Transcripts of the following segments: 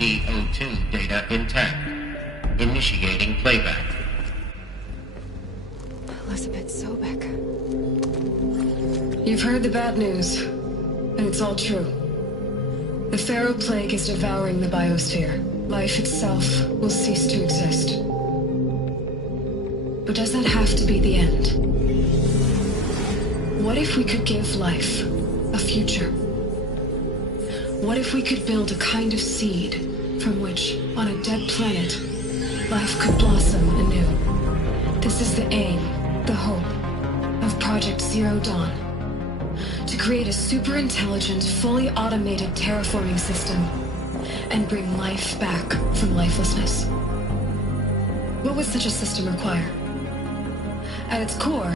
SCP-02 data intact. Initiating playback. Elizabeth Sobek. You've heard the bad news, and it's all true. The Pharaoh Plague is devouring the biosphere. Life itself will cease to exist. But does that have to be the end? What if we could give life a future? What if we could build a kind of seed from which, on a dead planet, life could blossom anew? This is the aim, the hope, of Project Zero Dawn. To create a super-intelligent, fully automated terraforming system and bring life back from lifelessness. What would such a system require? At its core,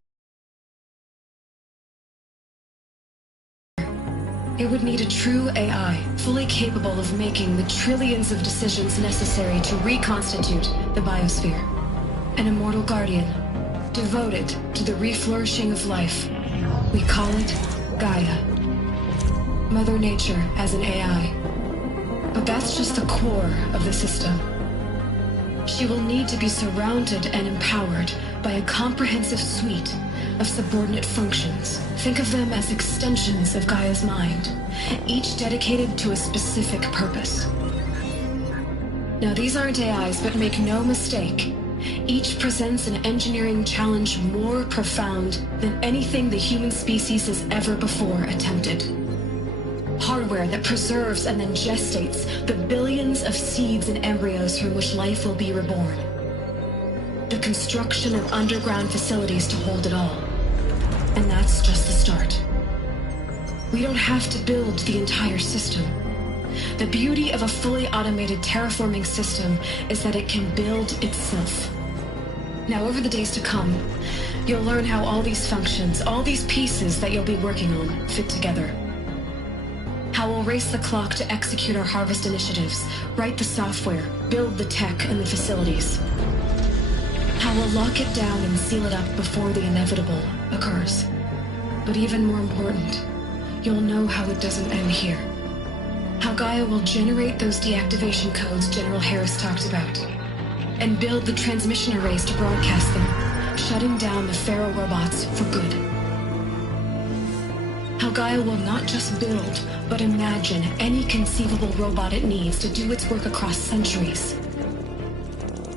it would need a true AI, fully capable of making the trillions of decisions necessary to reconstitute the biosphere. An immortal guardian, devoted to the reflourishing of life. We call it Gaia. Mother Nature as an AI. But that's just the core of the system. She will need to be surrounded and empowered by a comprehensive suite of subordinate functions. Think of them as extensions of Gaia's mind, each dedicated to a specific purpose. Now, these aren't AIs, but make no mistake, each presents an engineering challenge more profound than anything the human species has ever before attempted. Hardware that preserves and then gestates the billions of seeds and embryos from which life will be reborn. The construction of underground facilities to hold it all. And that's just the start. We don't have to build the entire system. The beauty of a fully automated terraforming system is that it can build itself. Now, over the days to come, you'll learn how all these functions, all these pieces that you'll be working on, fit together. How we'll race the clock to execute our harvest initiatives, write the software, build the tech and the facilities. How we'll lock it down and seal it up before the inevitable occurs. But even more important, you'll know how it doesn't end here. How Gaia will generate those deactivation codes General Harris talked about, and build the transmission arrays to broadcast them, shutting down the Pharaoh robots for good. How Gaia will not just build, but imagine any conceivable robot it needs to do its work across centuries.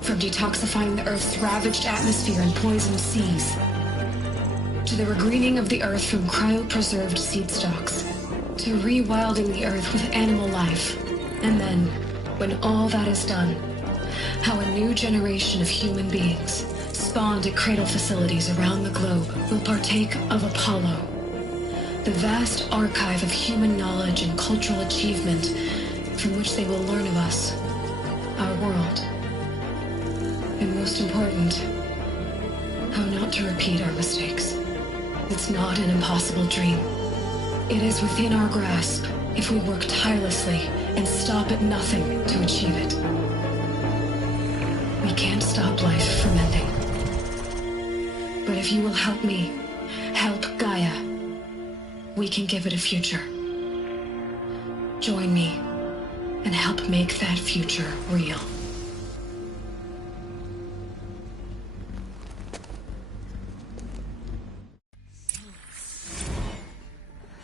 From detoxifying the Earth's ravaged atmosphere and poisoned seas, to the regreening of the Earth from cryopreserved seed stalks, to rewilding the Earth with animal life. And then, when all that is done, how a new generation of human beings, spawned at cradle facilities around the globe, will partake of Apollo, the vast archive of human knowledge and cultural achievement from which they will learn of us, our world. And most important, how not to repeat our mistakes. It's not an impossible dream. It is within our grasp if we work tirelessly and stop at nothing to achieve it. We can't stop life from ending. But if you will help me, help Gaia, we can give it a future. Join me and help make that future real.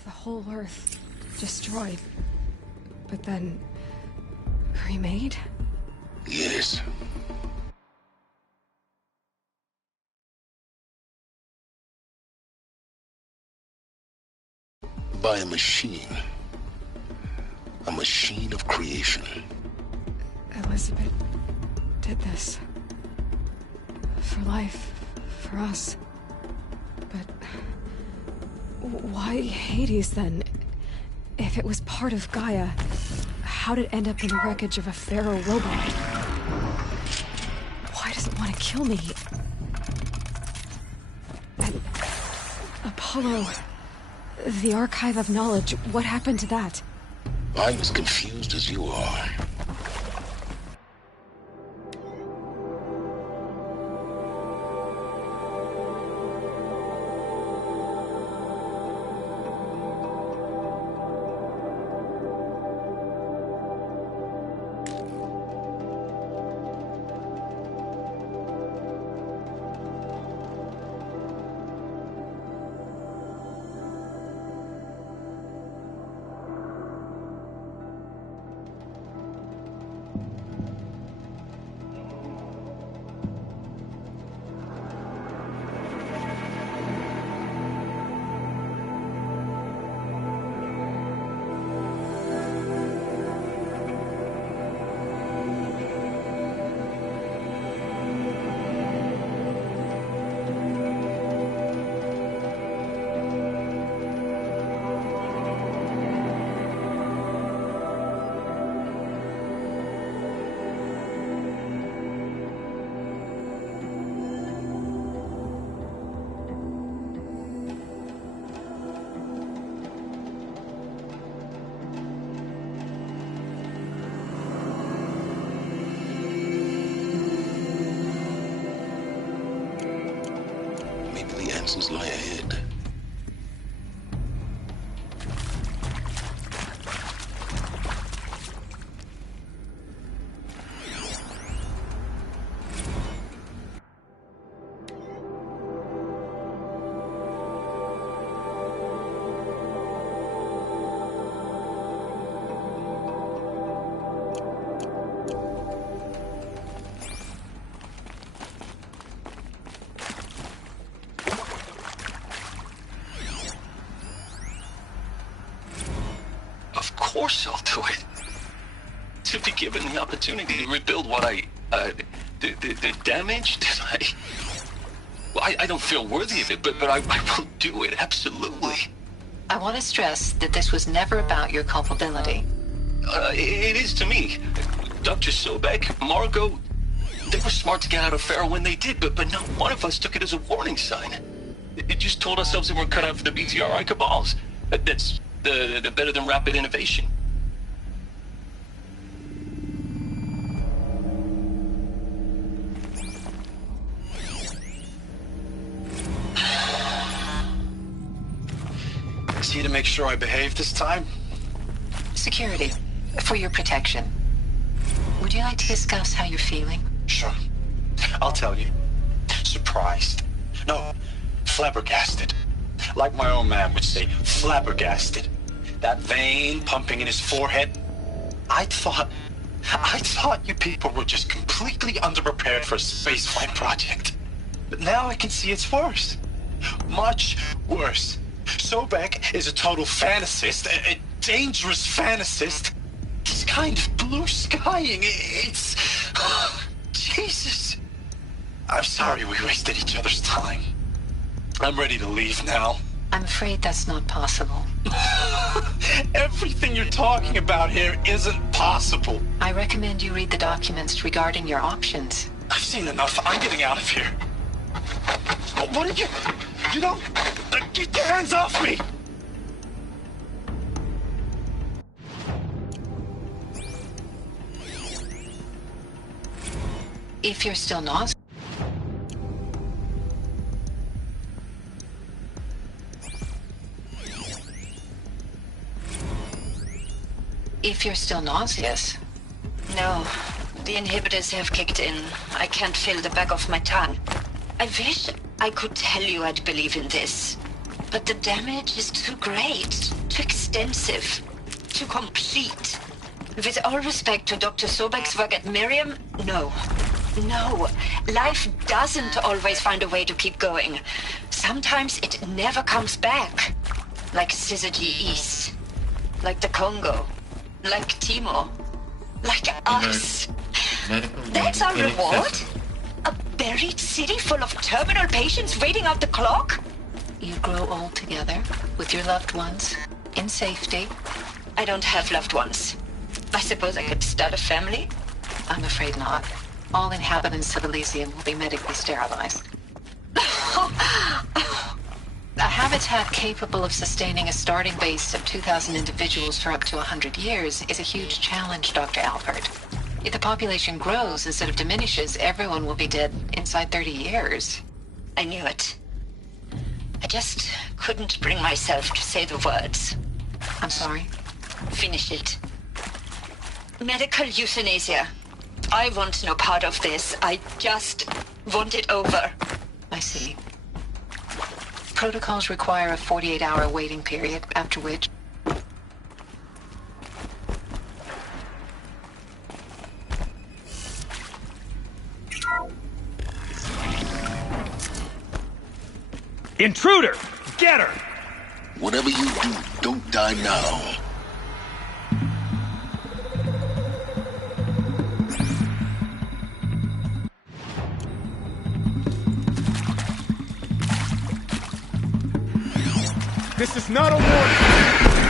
The whole Earth destroyed, but then remade? Yes. By a machine. A machine of creation. Elizabeth did this. For life, for us. But why Hades then? If it was part of Gaia, how did it end up in the wreckage of a Pharaoh robot? Why does it want to kill me? And Apollo, the Archive of Knowledge, what happened to that? I'm as confused as you are. consequences lie ahead. Of course I'll do it. To be given the opportunity to rebuild what the damage that I don't feel worthy of it, but I will do it, absolutely. I want to stress that this was never about your culpability. It is to me. Dr. Sobek, Margot, they were smart to get out of Pharaoh when they did, but not one of us took it as a warning sign. It just told ourselves that we're cut out for the BTRI cabals. That's the better than rapid innovation. Is he to make sure I behave this time? Security, for your protection. Would you like to discuss how you're feeling? Sure. I'll tell you. Surprised. No, flabbergasted. Like my own man would say, flabbergasted. That vein pumping in his forehead. I thought you people were just completely underprepared for a spaceflight project. But now I can see it's worse. Much worse. Sobek is a total fantasist, a dangerous fantasist. He's kind of blue skying. It's... Jesus. I'm sorry we wasted each other's time. I'm ready to leave now. I'm afraid that's not possible. Everything you're talking about here isn't possible. I recommend you read the documents regarding your options. I've seen enough. I'm getting out of here. What did you... You don't... Get your hands off me! If you're still nauseous... If you're still nauseous... No, the inhibitors have kicked in. I can't feel the back of my tongue. I wish I could tell you I'd believe in this. But the damage is too great, too extensive, too complete. With all respect to Dr. Sobek's work at Miriam, no. No, life doesn't always find a way to keep going. Sometimes it never comes back. Like Syzygy East. Like the Congo. Like Timo. Like us. That's our reward? A buried city full of terminal patients waiting out the clock? You grow old together with your loved ones in safety. I don't have loved ones. I suppose I could start a family? I'm afraid not. All inhabitants of Elysium will be medically sterilized. A habitat capable of sustaining a starting base of 2,000 individuals for up to 100 years is a huge challenge, Dr. Alpert. If the population grows instead of diminishes, everyone will be dead inside 30 years. I knew it. I just couldn't bring myself to say the words. I'm sorry? Finish it. Medical euthanasia. I want no part of this. I just want it over. I see. Protocols require a 48-hour waiting period, after which... Intruder! Get her! Whatever you do, don't die now. This is not a warning!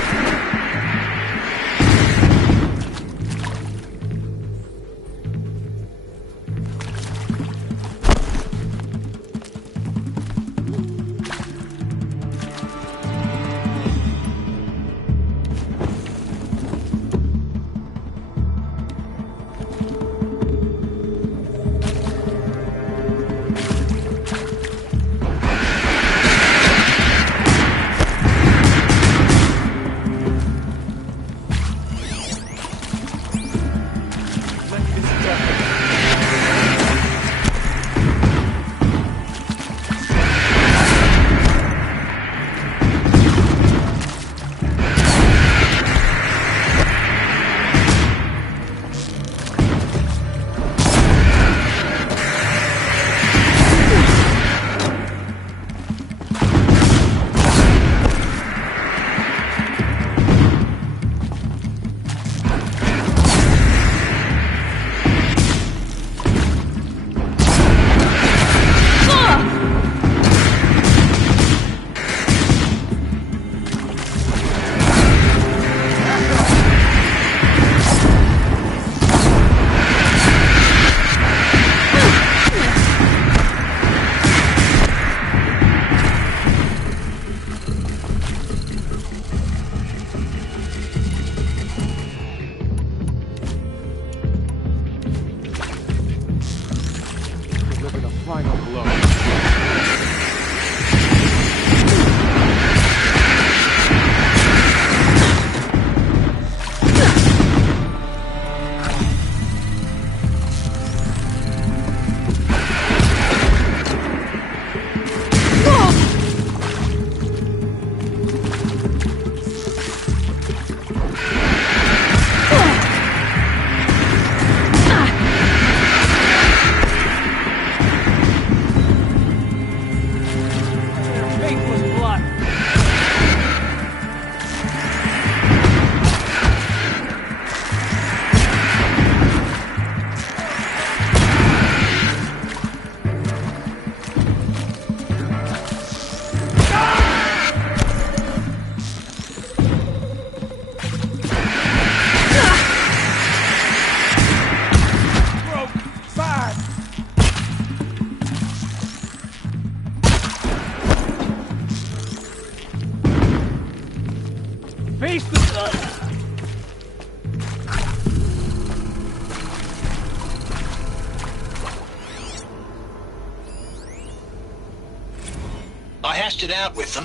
hashed it out with them,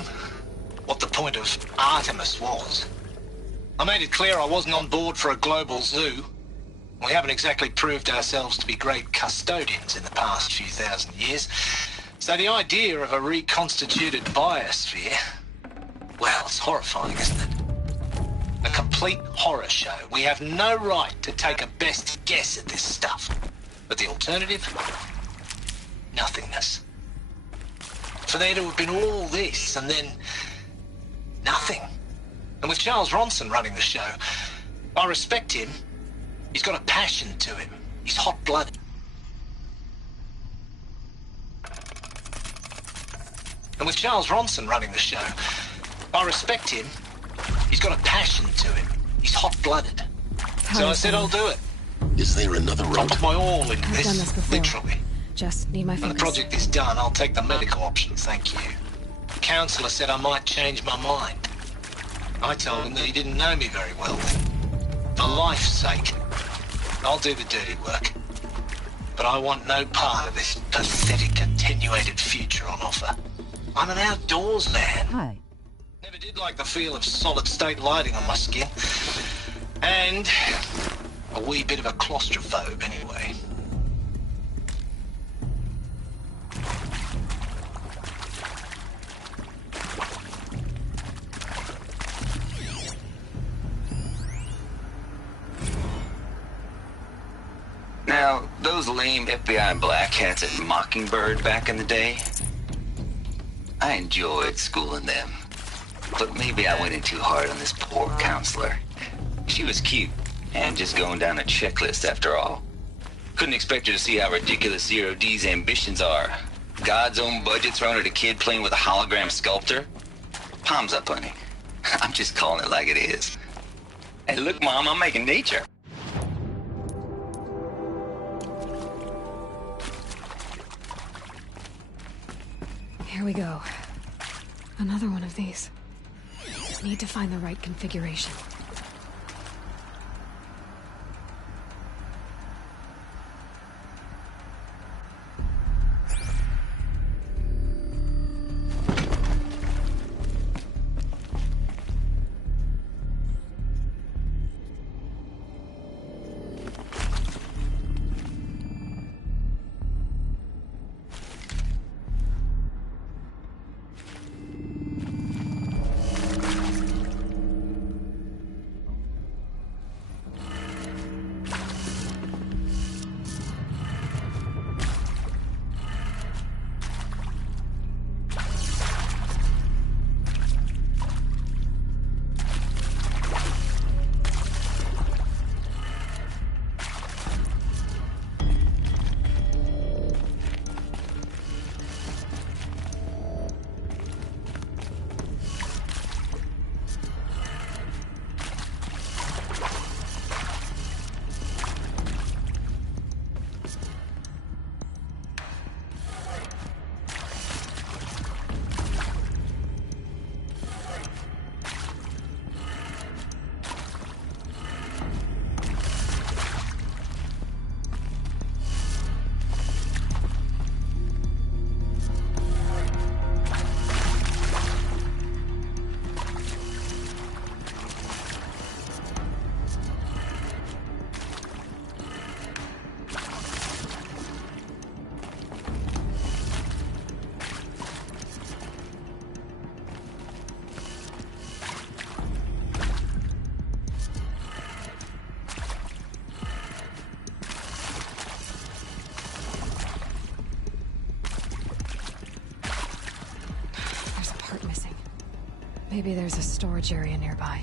what the point of Artemis was. I made it clear I wasn't on board for a global zoo. We haven't exactly proved ourselves to be great custodians in the past few thousand years. So the idea of a reconstituted biosphere, well, it's horrifying, isn't it? A complete horror show. We have no right to take a best guess at this stuff. But the alternative? Nothingness. For there to have been all this and then nothing. And with Charles Ronson running the show, I respect him. He's got a passion to him. He's hot-blooded. And with Charles Ronson running the show, I respect him. He's got a passion to him. He's hot-blooded. So I said I'll do it. Is there another road? Dropped my all into I've done this before. literally. Just need my When the focus. project is done, I'll take the medical option, thank you. The counselor said I might change my mind. I told him that he didn't know me very well. For life's sake, I'll do the dirty work. But I want no part of this pathetic, attenuated future on offer. I'm an outdoors man. Hi. Never did like the feel of solid-state lighting on my skin. And a wee bit of a claustrophobe, anyway. Now, those lame FBI black hats at Mockingbird back in the day, I enjoyed schooling them. But maybe I went in too hard on this poor counselor. She was cute, and just going down a checklist after all. Couldn't expect her to see how ridiculous Zero D's ambitions are. God's own budget thrown at a kid playing with a hologram sculptor? Palms up, honey. I'm just calling it like it is. Hey, look, Mom, I'm making nature. Here we go. Another one of these. Need to find the right configuration. Maybe there's a storage area nearby.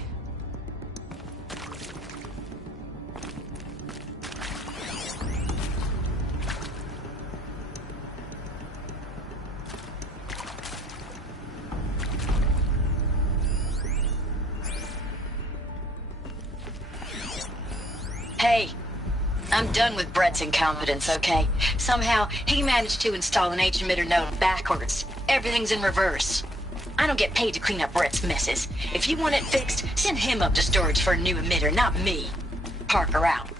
Hey, I'm done with Brett's incompetence, okay? Somehow, he managed to install an H-emitter node backwards. Everything's in reverse. I don't get paid to clean up Brett's messes. If you want it fixed, send him up to storage for a new emitter, not me. Parker out.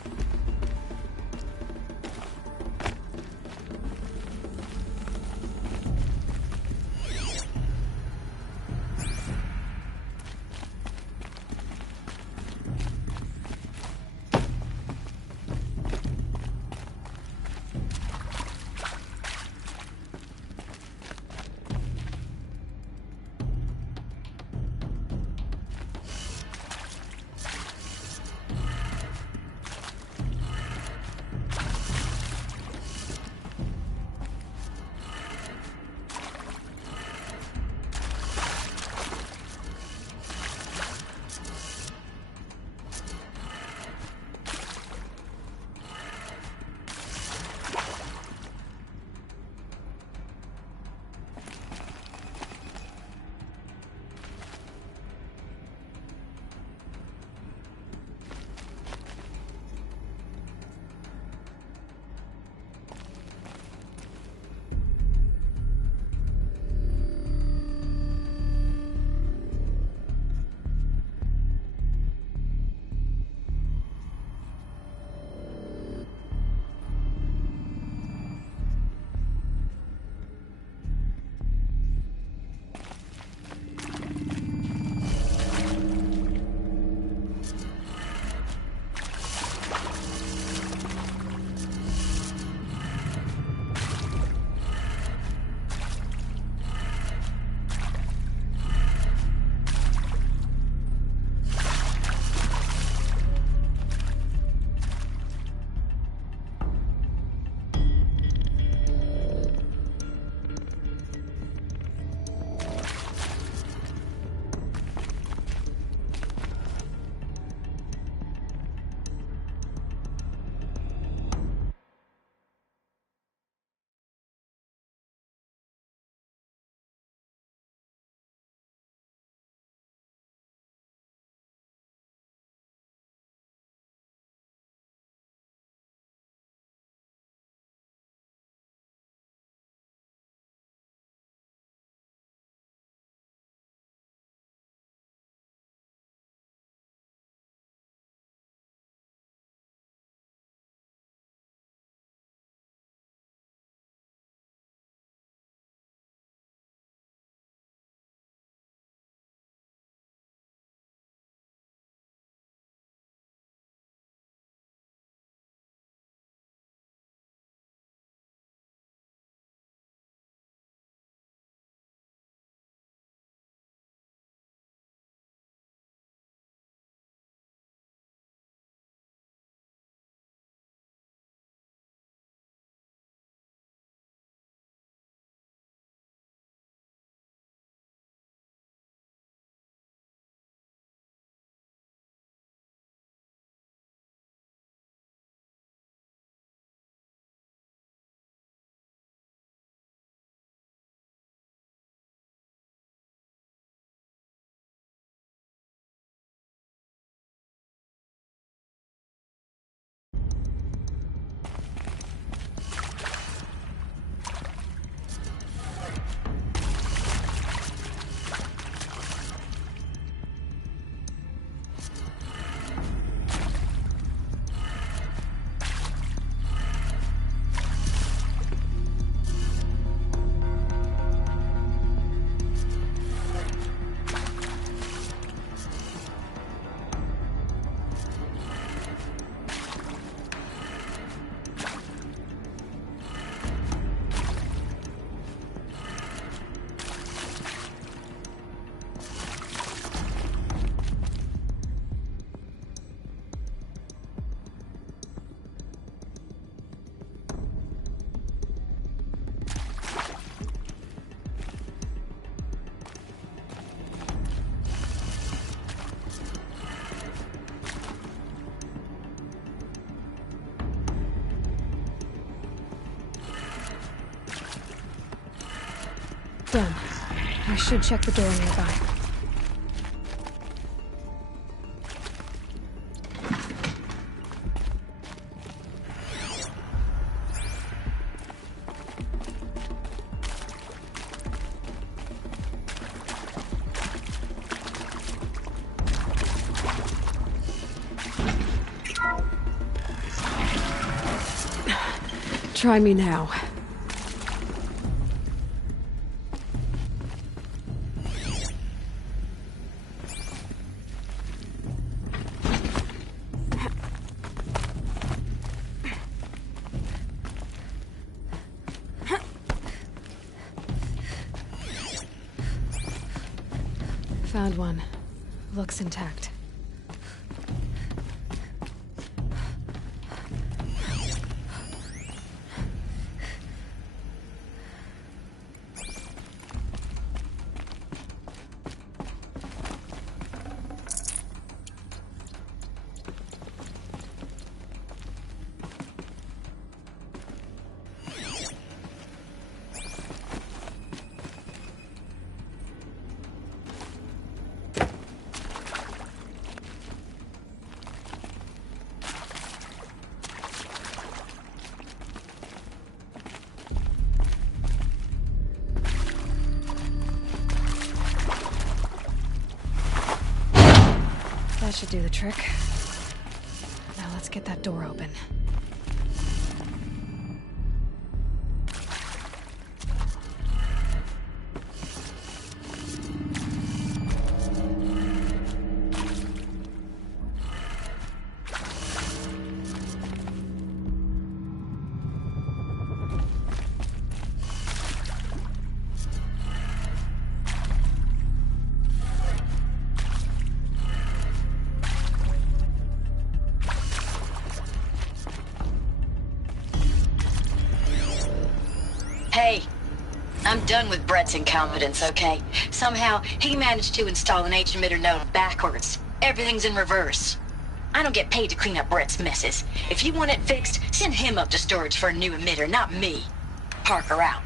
Done. I should check the door nearby. Try me now. Found one. Looks intact. That should do the trick. Now let's get that door open. Hey, I'm done with Brett's incompetence, okay? Somehow, he managed to install an H-emitter node backwards. Everything's in reverse. I don't get paid to clean up Brett's messes. If you want it fixed, send him up to storage for a new emitter, not me. Parker out.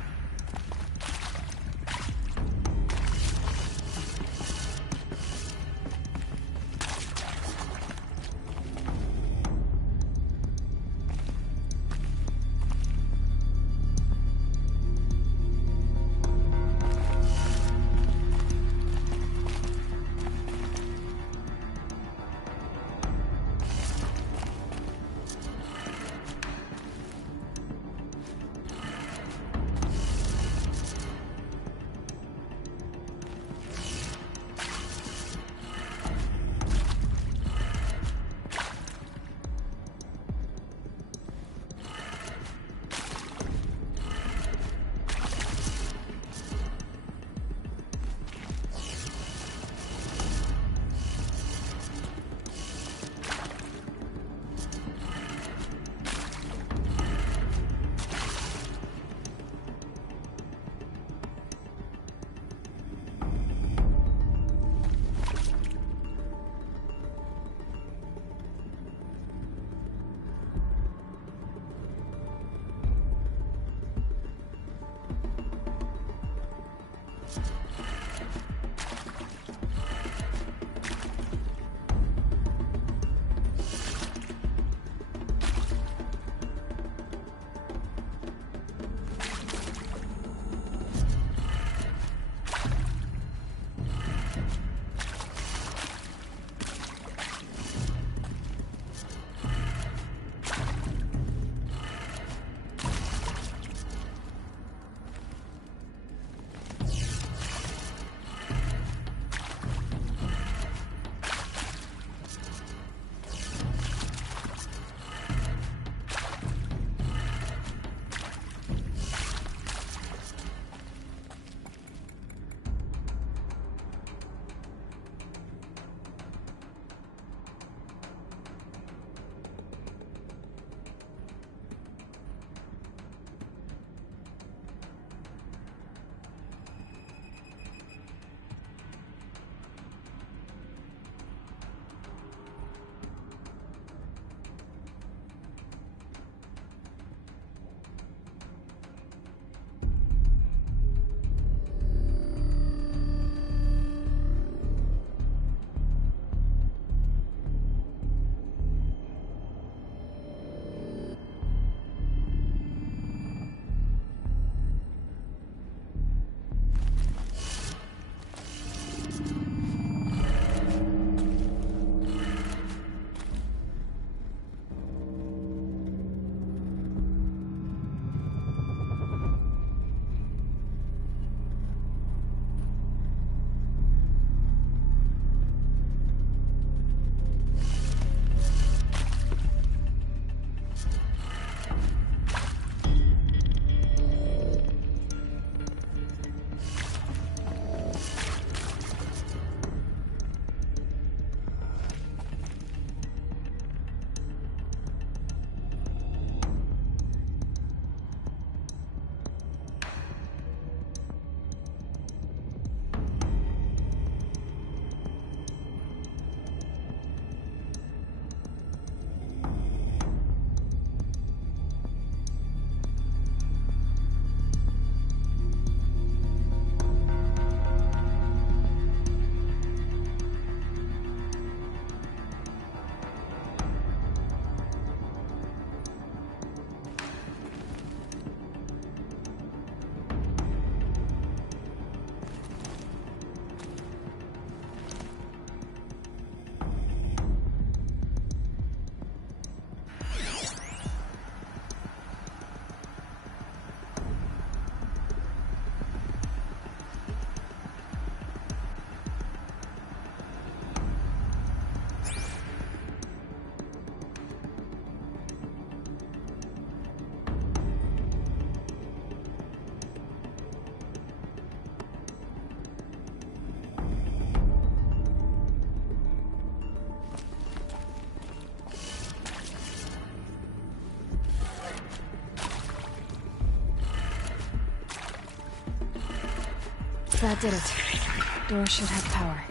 Guess that did it. Door should have power.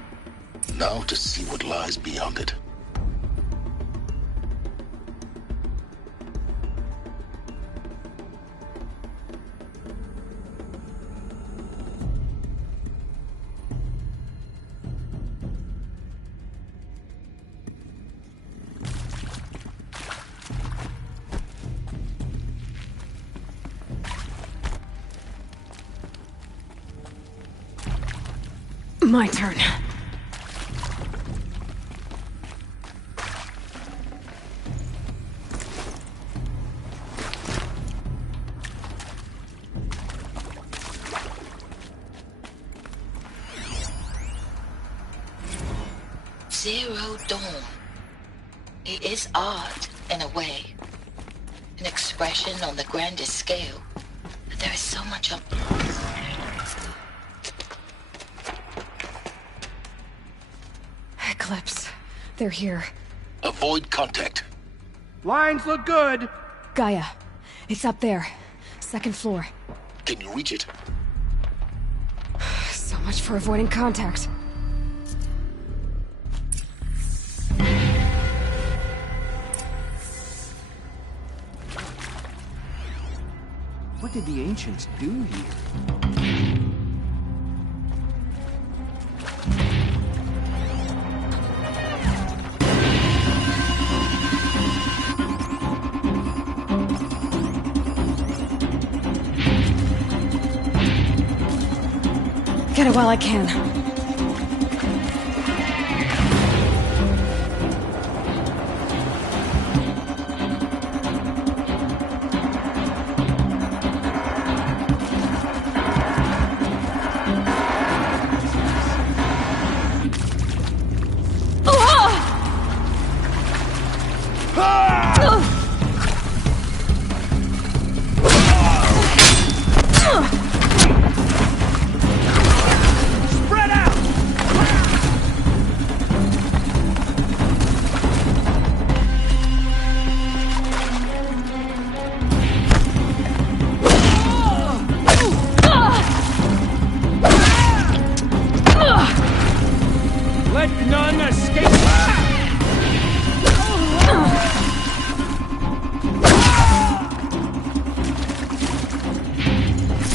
Now to see what lies beyond it. My turn. Zero Dawn. It is art, in a way. An expression on the grandest scale. But there is so much up. Eclipse. They're here. Avoid contact. Lines look good. Gaia. It's up there. Second floor. Can you reach it? So much for avoiding contact. What did the ancients do here? Get it while I can. Let none escape.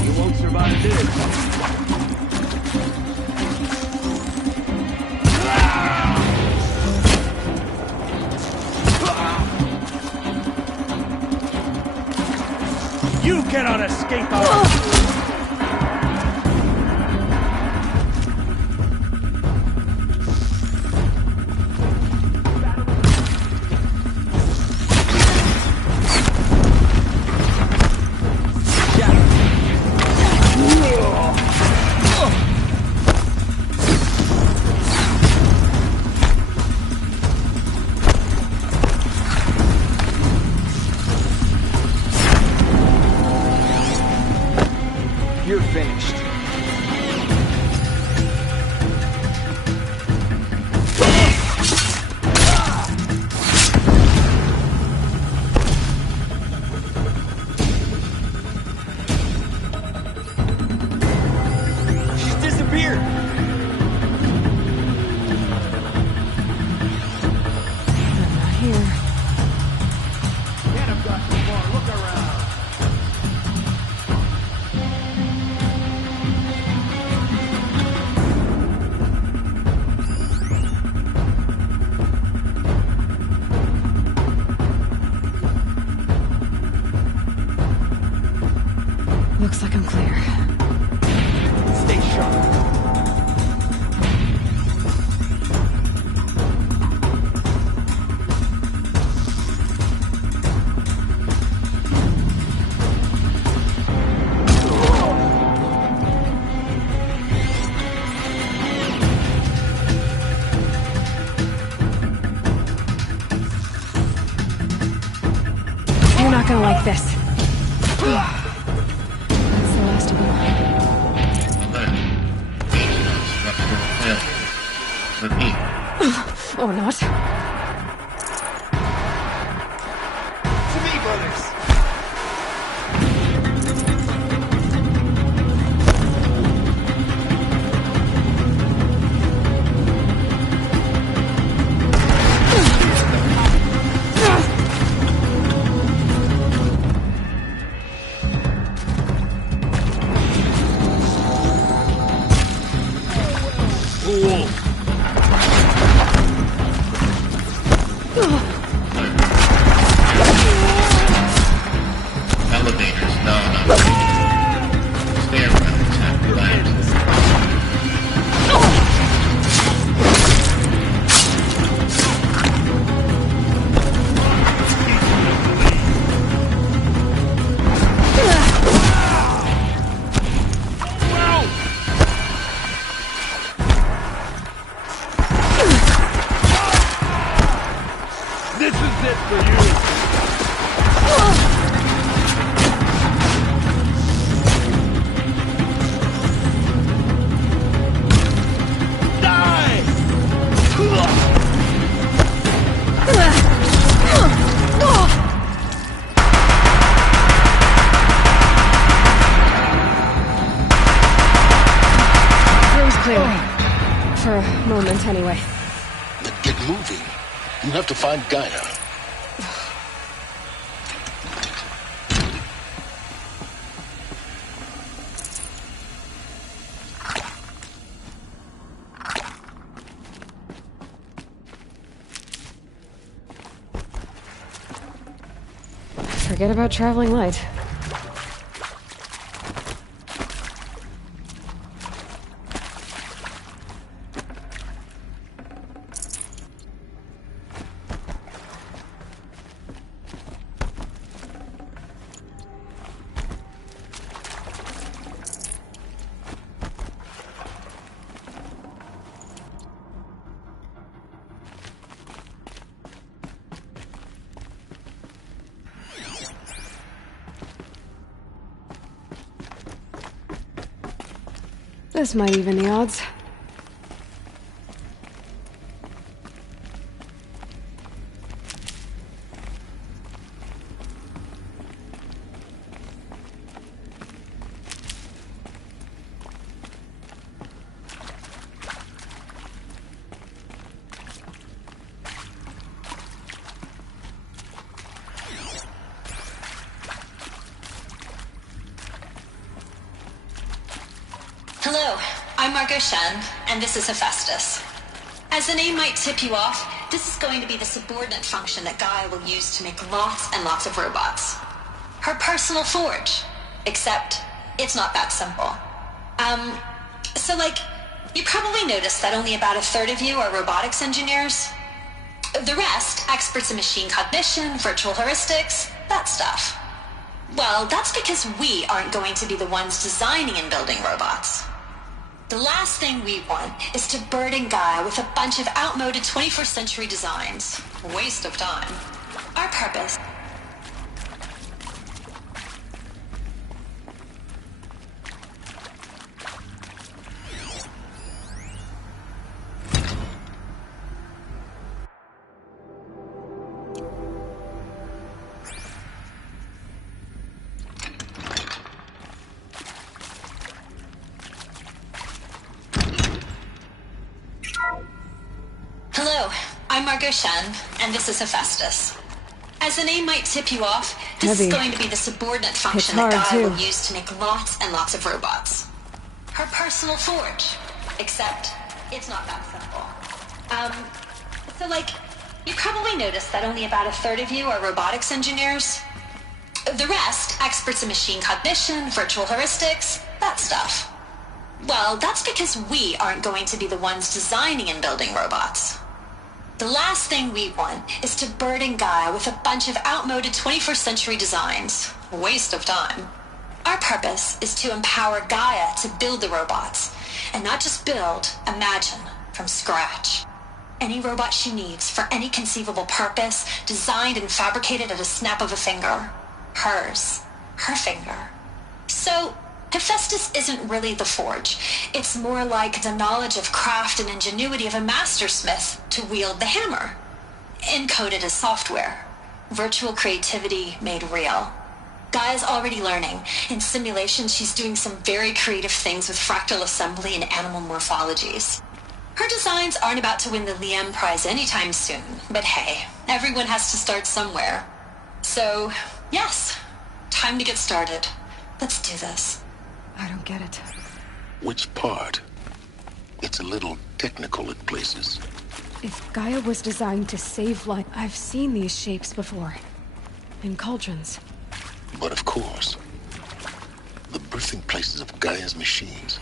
You won't survive this. You cannot escape our... You're finished. She's disappeared. Not here. Can't have got too far. Look around. Looks like I'm clear. Stay sharp. You're not gonna like this. That's the last of them. Alert. Structural failure. Repeat. Or not. To me, brothers. is it for you. Room's clear. For a moment, anyway. Then get moving. You have to find Gaia. Forget about traveling light. This might even the odds. Hello, I'm Margot Shen, and this is Hephaestus. As the name might tip you off, this is going to be the subordinate function that Gaia will use to make lots and lots of robots. Her personal forge. Except, it's not that simple. You probably noticed that only about a third of you are robotics engineers. The rest, experts in machine cognition, virtual heuristics, that stuff. Well, that's because we aren't going to be the ones designing and building robots. The last thing we want is to burden Gaia with a bunch of outmoded 21st century designs. A waste of time. Our purpose... Hello, I'm Margot Shen, and this is Hephaestus. As the name might tip you off, this is going to be the subordinate function that Gaia will use to make lots and lots of robots. Her personal forge. Except, it's not that simple. You probably noticed that only about a third of you are robotics engineers. The rest, experts in machine cognition, virtual heuristics, that stuff. Well, that's because we aren't going to be the ones designing and building robots. The last thing we want is to burden Gaia with a bunch of outmoded 21st century designs. A waste of time. Our purpose is to empower Gaia to build the robots, and not just build, imagine, from scratch. Any robot she needs for any conceivable purpose, designed and fabricated at a snap of a finger. Hers. Her finger. So, Hephaestus isn't really the forge. It's more like the knowledge of craft and ingenuity of a mastersmith to wield the hammer. Encoded as software. Virtual creativity made real. Gaia's already learning. In simulations, she's doing some very creative things with fractal assembly and animal morphologies. Her designs aren't about to win the Liam Prize anytime soon, but hey, everyone has to start somewhere. So, yes, time to get started. Let's do this. I don't get it. Which part? It's a little technical at places. If Gaia was designed to save life, I've seen these shapes before. In cauldrons. But of course, the birthing places of Gaia's machines